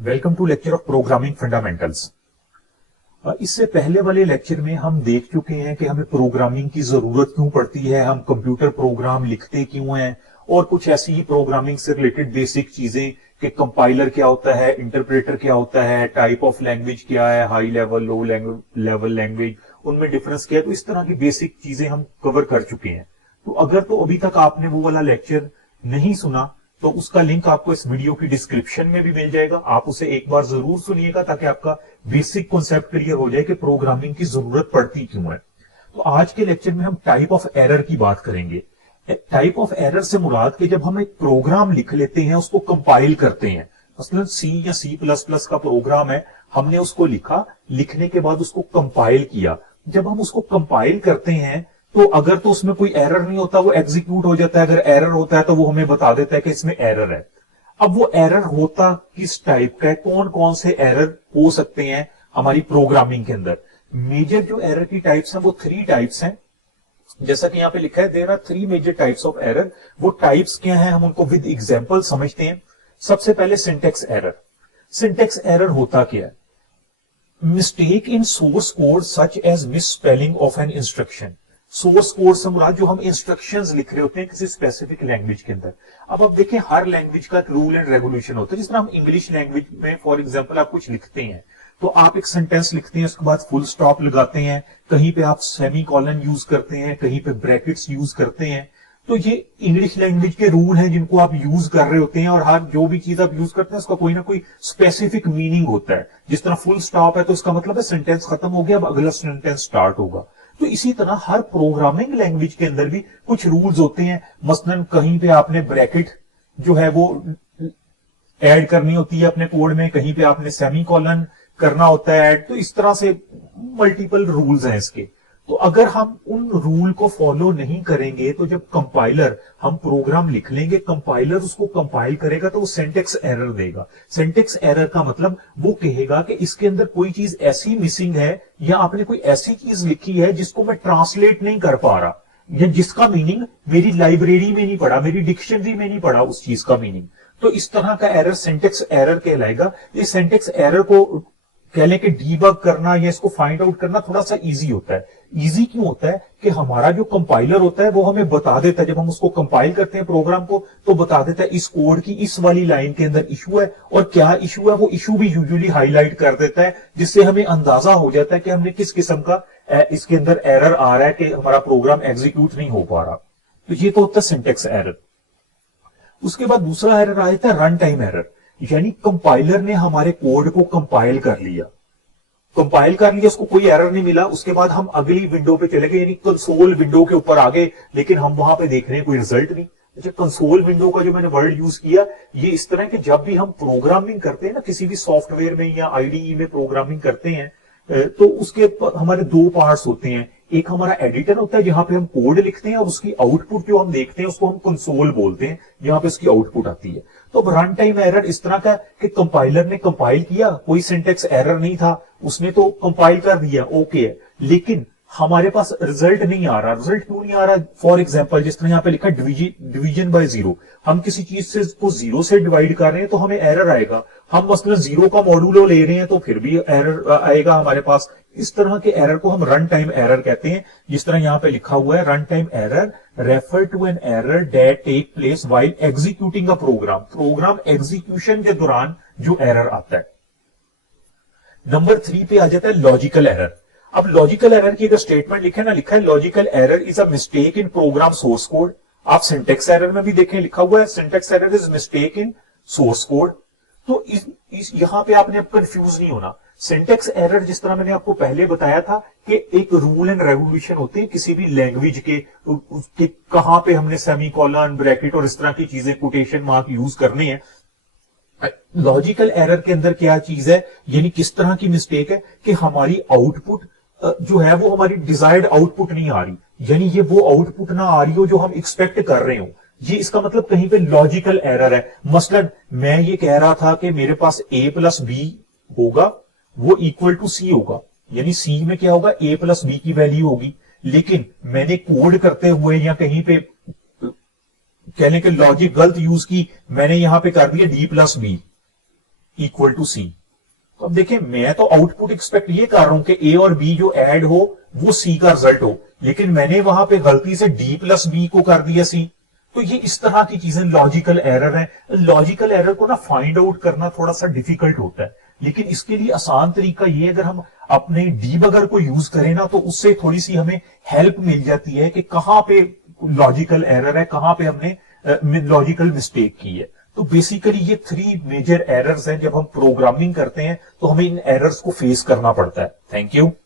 Welcome to lecture of programming fundamentals. इससे पहले वाले लेक्चर में हम देख चुके हैं कि हमें प्रोग्रामिंग की जरूरत क्यों पड़ती है, हम कंप्यूटर प्रोग्राम लिखते क्यों हैं, और कुछ ऐसी ही प्रोग्रामिंग से रिलेटेड बेसिक चीजें कि कंपाइलर क्या होता है, इंटरप्रेटर क्या होता है, टाइप ऑफ लैंग्वेज क्या है, high level low level language, उनमें डिफरेंस क्या है। तो इस तरह की बेसिक चीजें हम कवर कर चुके हैं। तो अगर तो अभी तक आपने वो वाला लेक्चर नहीं सुना तो उसका लिंक आपको इस वीडियो की डिस्क्रिप्शन में भी मिल जाएगा। आप उसे एक बार जरूर सुनिएगा ताकि आपका बेसिक कॉन्सेप्ट क्लियर हो जाए कि प्रोग्रामिंग की जरूरत पड़ती क्यों है। तो आज के लेक्चर में हम टाइप ऑफ एरर की बात करेंगे। टाइप ऑफ एरर से मुराद कि जब हम एक प्रोग्राम लिख लेते हैं, उसको कंपाइल करते हैं, मसलन सी या C++ का प्रोग्राम है, हमने उसको लिखा, लिखने के बाद उसको कंपाइल किया। जब हम उसको कंपाइल करते हैं तो अगर तो उसमें कोई एरर नहीं होता, वो एग्जीक्यूट हो जाता है। अगर एरर होता है तो वो हमें बता देता है कि इसमें एरर है। अब वो एरर होता किस टाइप का है, कौन कौन से एरर हो सकते हैं हमारी प्रोग्रामिंग के अंदर। मेजर जो एरर की टाइप्स हैं वो 3 टाइप्स हैं, जैसा कि यहां पे लिखा है there are 3 major types of error. वो टाइप्स क्या हैं हम उनको विद एग्जांपल समझते हैं। सबसे पहले सिंटेक्स एरर। सिंटेक्स एरर होता क्या है? Mistake in source code such as misspelling of an instruction. Source code से मुराद जो हम इंस्ट्रक्शंस लिख रहे होते हैं किसी स्पेसिफिक लैंग्वेज के अंदर। अब आप देखें हर लैंग्वेज का एक रूल एंड रेगुलेशन होता है। जिस तरह हम इंग्लिश लैंग्वेज में फॉर एग्जांपल आप कुछ लिखते हैं तो आप एक सेंटेंस लिखते हैं, उसके बाद फुल स्टॉप लगाते हैं, कहीं पे आप सेमी कॉलन यूज करते हैं, कहीं पे ब्रैकेट्स यूज करते हैं। तो ये इंग्लिश लैंग्वेज के रूल हैं जिनको आप यूज कर रहे होते हैं, और हर जो भी चीज आप यूज करते हैं उसका कोई ना कोई स्पेसिफिक मीनिंग होता है। जिस तरह फुल स्टॉप है तो इसका मतलब है सेंटेंस खत्म हो गया, अब अगला सेंटेंस स्टार्ट होगा। तो इसी तरह हर प्रोग्रामिंग लैंग्वेज के अंदर भी कुछ रूल्स होते हैं। मसलन कहीं पे आपने ब्रैकेट जो है वो ऐड करनी होती है अपने कोड में, कहीं पे आपने सेमी कॉलन करना होता है ऐड। तो इस तरह से मल्टीपल रूल्स हैं इसके। तो अगर हम उन रूल को फॉलो नहीं करेंगे तो जब कंपाइलर हम प्रोग्राम लिख लेंगे, कंपाइलर उसको कंपाइल करेगा तो वो सिंटेक्स एरर देगा। सिंटेक्स एरर का मतलब वो कहेगा कि इसके अंदर कोई चीज ऐसी मिसिंग है या आपने कोई ऐसी चीज लिखी है जिसको मैं ट्रांसलेट नहीं कर पा रहा, या जिसका मीनिंग मेरी लाइब्रेरी में नहीं पड़ा, मेरी डिक्शनरी में नहीं पड़ा उस चीज का मीनिंग। तो इस तरह का एरर सिंटेक्स एरर कहलाएगा। इस सिंटेक्स एरर को कह लें कि डीबग करना या इसको फाइंड आउट करना थोड़ा सा इजी होता है। इजी क्यों होता है कि हमारा जो कंपाइलर होता है वो हमें बता देता है, जब हम उसको कंपाइल करते हैं प्रोग्राम को तो बता देता है इस कोड की इस वाली लाइन के अंदर इशू है, और क्या इशू है वो इशू भी यूजुअली हाईलाइट कर देता है, जिससे हमें अंदाजा हो जाता है कि हमने किस किस्म का इसके अंदर एरर आ रहा है कि हमारा प्रोग्राम एग्जीक्यूट नहीं हो पा रहा। तो ये तो होता है सिंटेक्स एरर। उसके बाद दूसरा एरर आ जाता है रन टाइम एरर, यानी कंपाइलर ने हमारे कोड को कंपाइल कर लिया, उसको कोई एरर नहीं मिला, उसके बाद हम अगली विंडो पे चले गए, यानी कंसोल विंडो के ऊपर आ गए, लेकिन हम वहां पे देख रहे हैं कोई रिजल्ट नहीं। अच्छा, कंसोल विंडो का जो मैंने वर्ड यूज किया ये इस तरह कि जब भी हम प्रोग्रामिंग करते हैं ना किसी भी सॉफ्टवेयर में या आईडीई में प्रोग्रामिंग करते हैं तो उसके हमारे 2 पार्ट्स होते हैं। एक हमारा एडिटर होता है जहां पे हम कोड लिखते हैं और उसकी आउटपुट जो हम देखते हैं उसको हम कंसोल बोलते हैं, जहां पे उसकी आउटपुट आती है। तो रन टाइम एरर इस तरह का कि कंपाइलर ने कंपाइल किया, कोई सिंटेक्स एरर नहीं था, उसने तो कंपाइल कर दिया, ओके है, लेकिन हमारे पास रिजल्ट नहीं आ रहा। रिजल्ट क्यों नहीं आ रहा? फॉर एग्जांपल जिस तरह यहाँ पे लिखा डिवीजन बाय 0, हम किसी चीज से को 0 से डिवाइड कर रहे हैं तो हमें एरर आएगा। हम मसलन 0 का मॉड्यूलो ले रहे हैं तो फिर भी एरर आएगा हमारे पास। इस तरह के एरर को हम रन टाइम एरर कहते हैं। जिस तरह यहाँ पे लिखा हुआ है run time error refer to an error that take place while executing a program. Program execution के दौरान जो एरर आता है। नंबर 3 पे आ जाता है लॉजिकल एरर। अब लॉजिकल एरर की अगर स्टेटमेंट लिखे ना, लिखा है logical error is a mistake in program source code. आप सिंटेक्स एरर में भी देखें लिखा हुआ है syntax error is mistake in source code. तो यहां पे आपने अब कंफ्यूज नहीं होना। सिंटेक्स एरर जिस तरह मैंने आपको पहले बताया था कि एक रूल एंड रेगुलेशन होते हैं किसी भी लैंग्वेज के कहां पे हमने सेमी कॉलन ब्रैकेट और इस तरह की चीजें कोटेशन मार्क यूज करने हैं। लॉजिकल एरर के अंदर क्या चीज है, यानी किस तरह की मिस्टेक है कि हमारी आउटपुट जो है वो हमारी डिजायर्ड आउटपुट नहीं आ रही, यानी ये वो आउटपुट ना आ रही हो जो हम एक्सपेक्ट कर रहे हो। ये इसका मतलब कहीं पे लॉजिकल एरर है। मसलन मैं ये कह रहा था कि मेरे पास a+b होगा वो इक्वल टू c होगा, यानी c में क्या होगा a+b की वैल्यू होगी, लेकिन मैंने कोड करते हुए या कहीं पे कहने के लॉजिक गलत यूज की, मैंने यहां पे कर दिया d+b। इक्वल टू सी। तो अब देखें, मैं तो आउटपुट एक्सपेक्ट ये कर रहा हूं कि ए और बी जो ऐड हो वो सी का रिजल्ट हो, लेकिन मैंने वहां पे गलती से डी प्लस बी को कर दिया सी। तो ये इस तरह की चीजें लॉजिकल एरर है। लॉजिकल एरर को ना फाइंड आउट करना थोड़ा सा डिफिकल्ट होता है, लेकिन इसके लिए आसान तरीका ये, अगर हम अपने डीबगर को यूज करें ना, तो उससे थोड़ी सी हमें हेल्प मिल जाती है कि कहां पे लॉजिकल एरर है, कहां पे हमने लॉजिकल मिस्टेक की है। तो बेसिकली ये 3 मेजर एरर्स हैं, जब हम प्रोग्रामिंग करते हैं तो हमें इन एरर्स को फेस करना पड़ता है। Thank you.